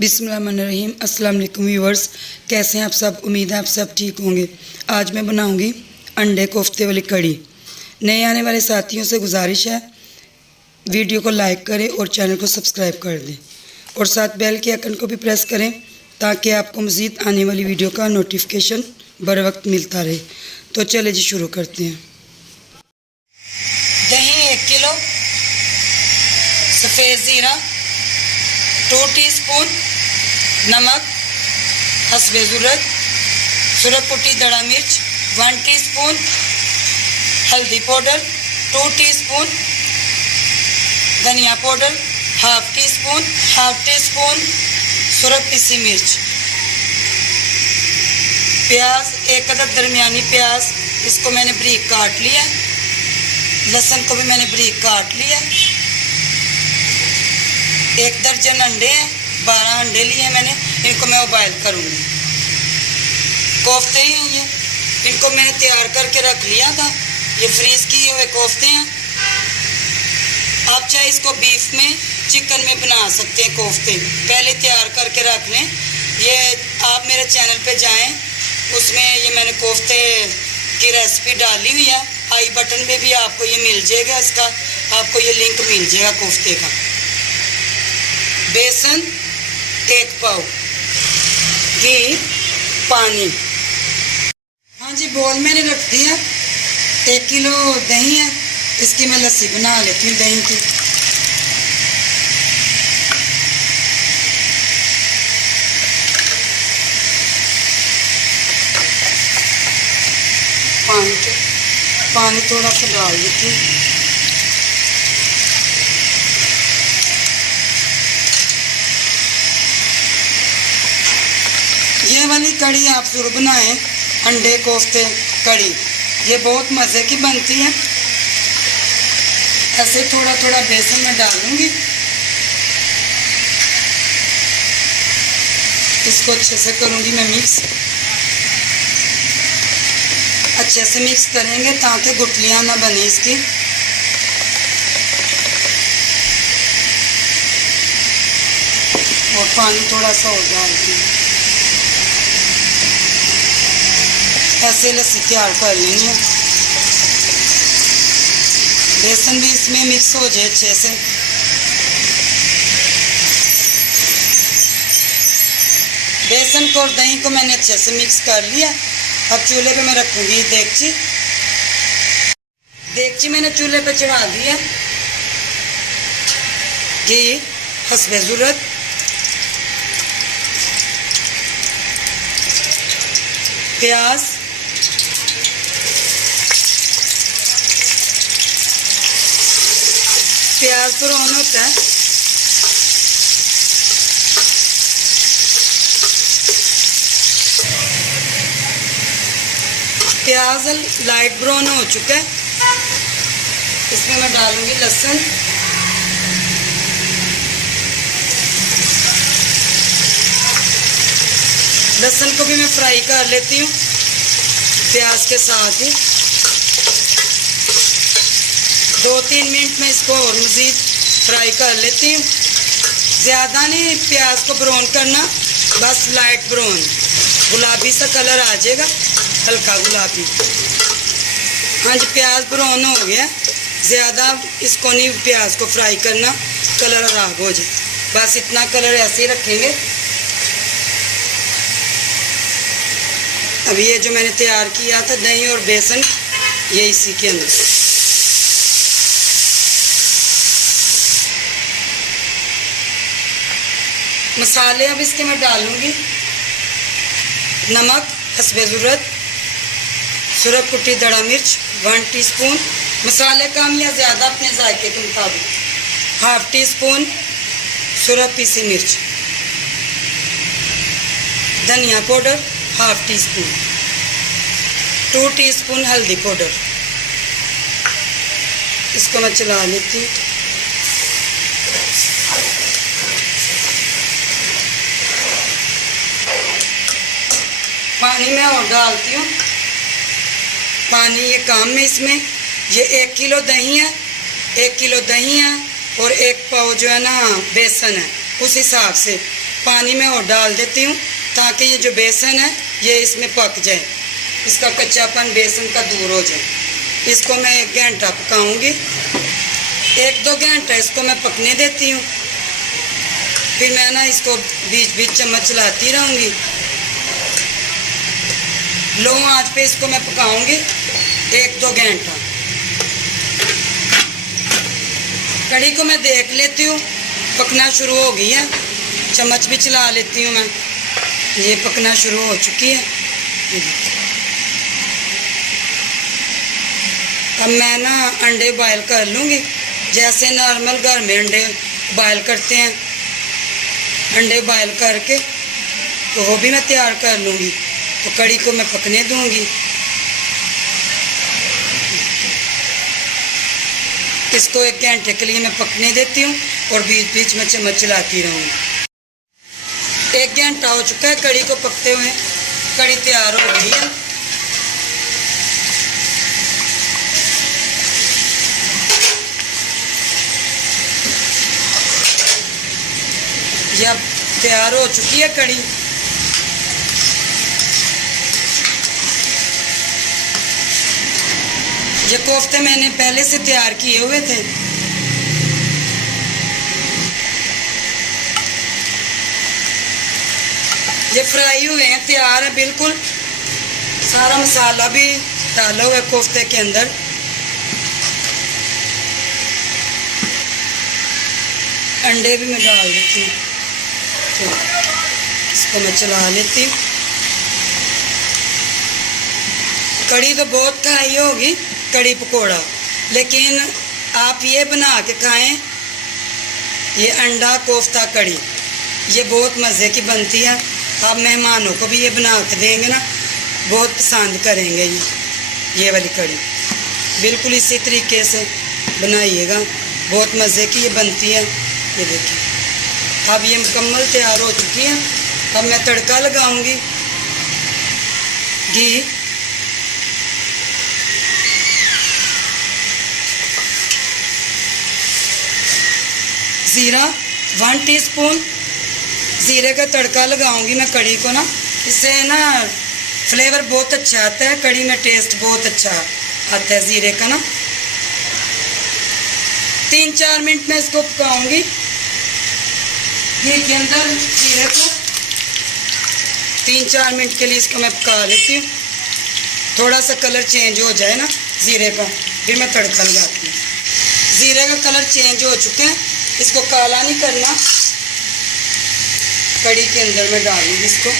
बिस्मिल्लाहिर्रहमानिर्रहीम। अस्सलाम वालेकुम व्यूअर्स, कैसे हैं आप सब। उम्मीद है आप सब ठीक होंगे। आज मैं बनाऊंगी अंडे कोफ्ते वाली कड़ी। नए आने वाले साथियों से गुजारिश है वीडियो को लाइक करें और चैनल को सब्सक्राइब कर दें और साथ बेल के आइकन को भी प्रेस करें ताकि आपको मज़ीद आने वाली वीडियो का नोटिफिकेशन बर वक्त मिलता रहे। तो चले जी शुरू करते हैं। दही 1 किलो, सफ़ेद ज़ीरा 2 टीस्पून, नमक हस्बे ज़रूरत, सुरख कुटी दड़ा मिर्च 1 टीस्पून, हल्दी पाउडर 2 टीस्पून, धनिया पाउडर हाफ टी स्पून, सुरख पीसी मिर्च, प्याज 1 अदद दरमियानी प्याज, इसको मैंने बारीक काट लिया। लहसुन को भी मैंने बारीक काट लिया। 1 दर्जन अंडे हैं, 12 अंडे लिए हैं मैंने, इनको मैं बॉयल करूँगी। कोफ्ते ही हैं ये, इनको मैंने तैयार करके रख लिया था। ये फ्रीज़ किए हुए कोफ्ते हैं। आप चाहे इसको बीफ में चिकन में बना सकते हैं। कोफ्ते पहले तैयार करके रख लें। ये आप मेरे चैनल पे जाएं, उसमें ये मैंने कोफ्ते की रेसिपी डाली हुई है। आई बटन पे भी आपको ये मिल जाएगा, इसका आपको ये लिंक मिल जाएगा कोफ्ते का। बेसन 1 पाव, घी, पानी। हाँ जी, बोल मैंने रख दिया। 1 किलो दही है, इसकी मैं लस्सी बना लेती हूँ दही की। पानी थोड़ा सा डाल देती हूँ। ये वाली कड़ी आप ज़रूर बनाएं, अंडे कोफ्ते कड़ी, ये बहुत मज़े की बनती है। ऐसे थोड़ा थोड़ा बेसन में डालूंगी, इसको अच्छे से करूंगी मैं मिक्स। अच्छे से मिक्स करेंगे ताकि गुठलियाँ ना बने इसकी। और पानी थोड़ा सा और डालती हूँ। ऐसे लस्सी तैयार कर लेनी है। बेसन भी इसमें मिक्स हो जाए अच्छे से। बेसन को और दही को मैंने अच्छे से मिक्स कर लिया। अब चूल्हे पे मैं रखूंगी देगची मैंने चूल्हे पे चढ़ा दिया। घी हस्बे ज़रूरत, प्याज, प्याज ब्राउन होता है। प्याज लाइट ब्राउन हो चुका है, इसमें मैं डालूंगी लहसुन। लहसुन को भी मैं फ्राई कर लेती हूँ प्याज के साथ ही। 2-3 मिनट में इसको और मज़ीद फ्राई कर लेती हूँ। ज़्यादा नहीं प्याज को ब्राउन करना, बस लाइट ब्राउन, गुलाबी सा कलर आ जाएगा, हल्का गुलाबी। हाँ जी, प्याज ब्राउन हो गया। ज़्यादा इसको नहीं प्याज को फ्राई करना, कलर खराब हो जाए। बस इतना कलर ऐसे ही रखेंगे। अब ये जो मैंने तैयार किया था दही और बेसन, ये इसी के अंदर। मसाले अब इसके मैं डालूंगी। नमक हस्बे ज़रूरत, सुरख कुटी दड़ा मिर्च 1 टीस्पून, मसाले कम या ज़्यादा अपने जायके के मुताबिक। हाफ टी स्पून सुरख पीसी मिर्च, धनिया powder half tea spoon, 2 teaspoon हल्दी पाउडर। इसको मैं चला लेती हूँ। पानी मैं और डालती हूँ। पानी ये काम में इसमें ये 1 किलो दही है, 1 किलो दही है और 1 पाव जो है ना बेसन है, उस हिसाब से पानी में और डाल देती हूँ ताकि ये जो बेसन है ये इसमें पक जाए, इसका कच्चापन बेसन का दूर हो जाए। इसको मैं 1 घंटा पकाऊंगी, 1-2 घंटा इसको मैं पकने देती हूँ। फिर मैं ना इसको बीच बीच चम्मच चलाती रहूँगी। लो आंच पे इसको मैं पकाऊंगी 1-2 घंटा। कढ़ी को मैं देख लेती हूँ पकना शुरू हो गई है, चम्मच भी चला लेती हूँ मैं, ये पकना शुरू हो चुकी है। अब मैं ना अंडे बॉयल कर लूँगी, जैसे नॉर्मल घर में अंडे बॉयल करते हैं, अंडे बॉयल करके तो वो भी मैं तैयार कर लूँगी। तो कढ़ी को मैं पकने दूँगी। इसको 1 घंटे के लिए मैं पकने देती हूँ और बीच बीच में चम्मच चलाती रहूँगी। 1 घंटा हो चुका है कढ़ी को पकते हुए, कढ़ी तैयार हो गई है। ये अब तैयार हो चुकी है कढ़ी। ये कोफ्ते मैंने पहले से तैयार किए हुए थे। ये फ्राई हुए हैं, तैयार है बिल्कुल। सारा मसाला भी डाला हुआ है कोफ्ते के अंदर। अंडे भी मैं डाल देती हूँ, तो इसको मैं चला लेती हूँ। कढ़ी तो बहुत खाई होगी, कढ़ी पकोड़ा, लेकिन आप ये बना के खाएं, ये अंडा कोफ्ता कढ़ी, ये बहुत मज़े की बनती है। आप मेहमानों को भी ये बना के देंगे ना, बहुत पसंद करेंगे। ये वाली कढ़ी बिल्कुल इसी तरीके से बनाइएगा, बहुत मज़े की ये बनती है। ये देखिए अब ये मुकम्मल तैयार हो चुकी है। अब मैं तड़का लगाऊंगी। घी, ज़ीरा 1 टीस्पून ज़ीरे का तड़का लगाऊंगी मैं कढ़ी को ना, इससे ना फ्लेवर बहुत अच्छा आता है, कढ़ी में टेस्ट बहुत अच्छा आता है ज़ीरे का ना। 3-4 मिनट में इसको पकाऊंगी घी के अंदर। ज़ीरे को 3-4 मिनट के लिए इसको मैं पका लेती हूँ। थोड़ा सा कलर चेंज हो जाए ना ज़ीरे का, फिर मैं तड़का लगाती हूँ। ज़ीरे का कलर चेंज हो चुके हैं, इसको काला नहीं करना। कढ़ी के अंदर मैं डालूंगी इसको।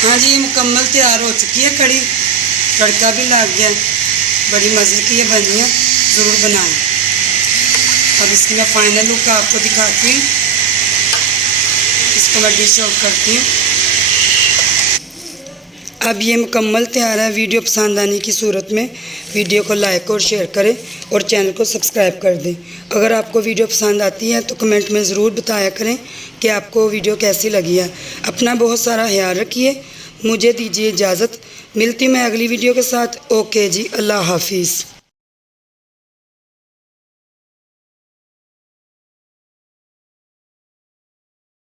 हाँ जी, मुकम्मल तैयार हो चुकी है कढ़ी, तड़का भी लग गया, बड़ी मज़े की ये बनी है, ज़रूर बनाएं। अब इसकी मैं फाइनल लुक आपको दिखाती हूँ। इसको मैं डिश आउट करती हूँ। अब ये मुकम्मल तैयार है। वीडियो पसंद आने की सूरत में वीडियो को लाइक और शेयर करें और चैनल को सब्सक्राइब कर दें। अगर आपको वीडियो पसंद आती है तो कमेंट में ज़रूर बताया करें कि आपको वीडियो कैसी लगी है। अपना बहुत सारा ख्याल रखिए। मुझे दीजिए इजाज़त, मिलती मैं अगली वीडियो के साथ। ओके जी, अल्लाह हाफिज़।